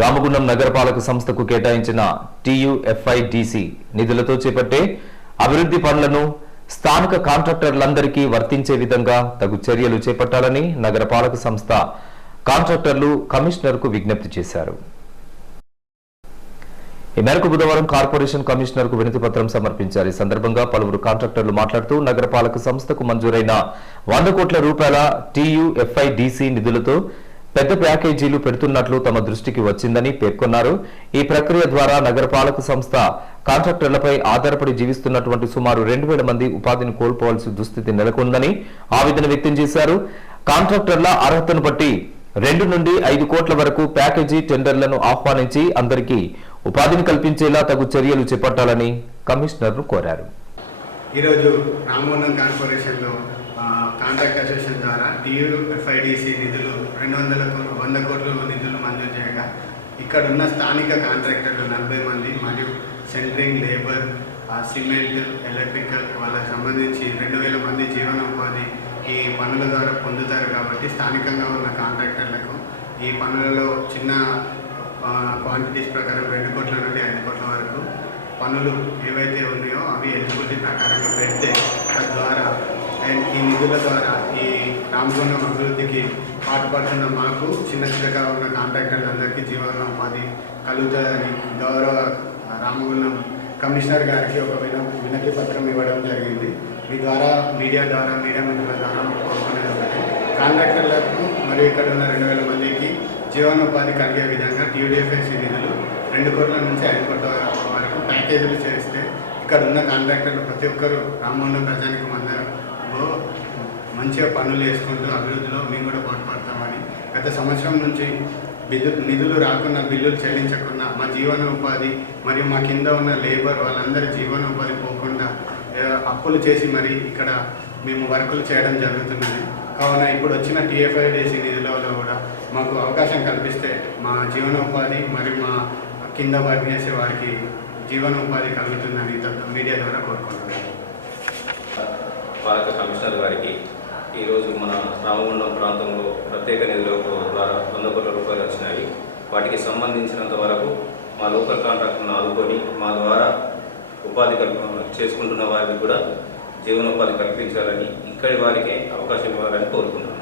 రామగుండం నగరపాలక సంస్థకు కేటాయించిన టీయుఎఫ్ఐడిసి నిధులతో చేపట్టే అభివృద్ధి పనులను స్థానిక కాంట్రాక్టర్లందరికీ వర్తించే విధంగా తగు చర్యలు చేపట్టాలని నగరపాలక సంస్థ కాంట్రాక్టర్లు కమిషనర్కు విజ్ఞప్తి చేశారు. ఈ మేరకు బుధవారం కార్పొరేషన్ కమిషనర్కు వినతి పత్రం సమర్పించారు. ఈ సందర్భంగా పలువురు కాంట్రాక్టర్లు మాట్లాడుతూ నగరపాలక సంస్థకు మంజూరైన వంద కోట్ల రూపాయల టీయుఎఫ్ఐడిసి నిధులతో పెద్ద ప్యాకేజీలు పెడుతున్నట్లు తమ దృష్టికి వచ్చిందని పేర్కొన్నారు. ఈ ప్రక్రియ ద్వారా నగరపాలక సంస్థ కాంట్రాక్టర్లపై ఆధారపడి జీవిస్తున్నటువంటి సుమారు రెండు వేల మంది ఉపాధిని కోల్పోవాల్సిన దుస్థితి నెలకొందని ఆవేదన వ్యక్తం చేశారు. కాంట్రాక్టర్ల అర్హతను బట్టి రెండు నుండి ఐదు కోట్ల వరకు ప్యాకేజీ టెండర్లను ఆహ్వానించి అందరికీ ఉపాధిని కల్పించేలా తగు చర్యలు చేపట్టాలని కమిషనర్ను కోరారు. ఈరోజు రామగుండం కార్పొరేషన్లో కాంట్రాక్ట్ అసోసియేషన్ ద్వారా డియుఎఫ్ఐడిసి నిధులు రెండు వందల వంద కోట్ల నిధులు మంజూరు చేయగా ఇక్కడ ఉన్న స్థానిక కాంట్రాక్టర్లు నలభై మంది మరియు సెంట్రింగ్ లేబర్ సిమెంట్ ఎలక్ట్రికల్ వాళ్ళకి సంబంధించి రెండు వేల మంది జీవనోపాధి ఈ పనుల ద్వారా పొందుతారు కాబట్టి స్థానికంగా ఉన్న కాంట్రాక్టర్లకు ఈ పనులలో చిన్న క్వాంటిటీస్ ప్రకారం రెండు కోట్ల నుండి ఐదు కోట్ల వరకు పనులు ఏవైతే ఉన్నాయో అవి ఎలిజిబిలిటీ ప్రకారంగా పెడితే అండ్ ఈ నిధుల ద్వారా ఈ రామగుండం అభివృద్ధికి పాటుపడుతున్న మాకు చిన్న చిన్నగా ఉన్న కాంట్రాక్టర్లందరికీ జీవనోపాధి కలుగుతుందని గౌరవ రామగుండం కమిషనర్ గారికి ఒక విన వినతి పత్రం ఇవ్వడం జరిగింది. మీ ద్వారా మీడియా ద్వారా మీడియా మిత్రుల ద్వారా కోరుకునేది ఒకటి కాంట్రాక్టర్లకు మరియు ఇక్కడ ఉన్న రెండు వేల మందికి జీవనోపాధి కలిగే విధంగా టీడీఎఫ్ఎస్సి నిధులు రెండు కోట్ల నుంచి ఐదు కోట్ల వరకు ప్యాకేజీలు చేస్తే ఇక్కడ ఉన్న కాంట్రాక్టర్లు ప్రతి ఒక్కరు రామగుండం ప్రజానికి అందరూ మంచిగా పనులు చేసుకుంటూ అభివృద్ధిలో మేము కూడా పాటుపడతామని గత సంవత్సరం నుంచి నిధులు రాకుండా బిల్లులు చెల్లించకుండా మా జీవనోపాధి మరియు మా కింద ఉన్న లేబర్ వాళ్ళందరి జీవనోపాధి పోకుండా అప్పులు చేసి మరి ఇక్కడ మేము వర్కులు చేయడం జరుగుతున్నది. కావున ఇప్పుడు వచ్చిన టీఎఫ్ఐడిసి నిధులలో కూడా మాకు అవకాశం కల్పిస్తే మా జీవనోపాధి మరియు మా కింద వర్క్ చేసే వారికి జీవనోపాధి కలుగుతుందని మీడియా ద్వారా కోరుకుంటున్నాను. పాలక కమిషనర్ గారికి ఈరోజు మన రామగుండం ప్రాంతంలో ప్రత్యేక నిధుల ద్వారా వంద కోట్ల రూపాయలు వచ్చినాయి. వాటికి సంబంధించినంత వరకు మా లోకల్ కాంట్రాక్టర్ను ఆదుకొని మా ద్వారా ఉపాధి కల్పన చేసుకుంటున్న వారికి కూడా జీవనోపాధి కల్పించాలని ఇక్కడి వారికే అవకాశం ఇవ్వాలని కోరుకుంటున్నాను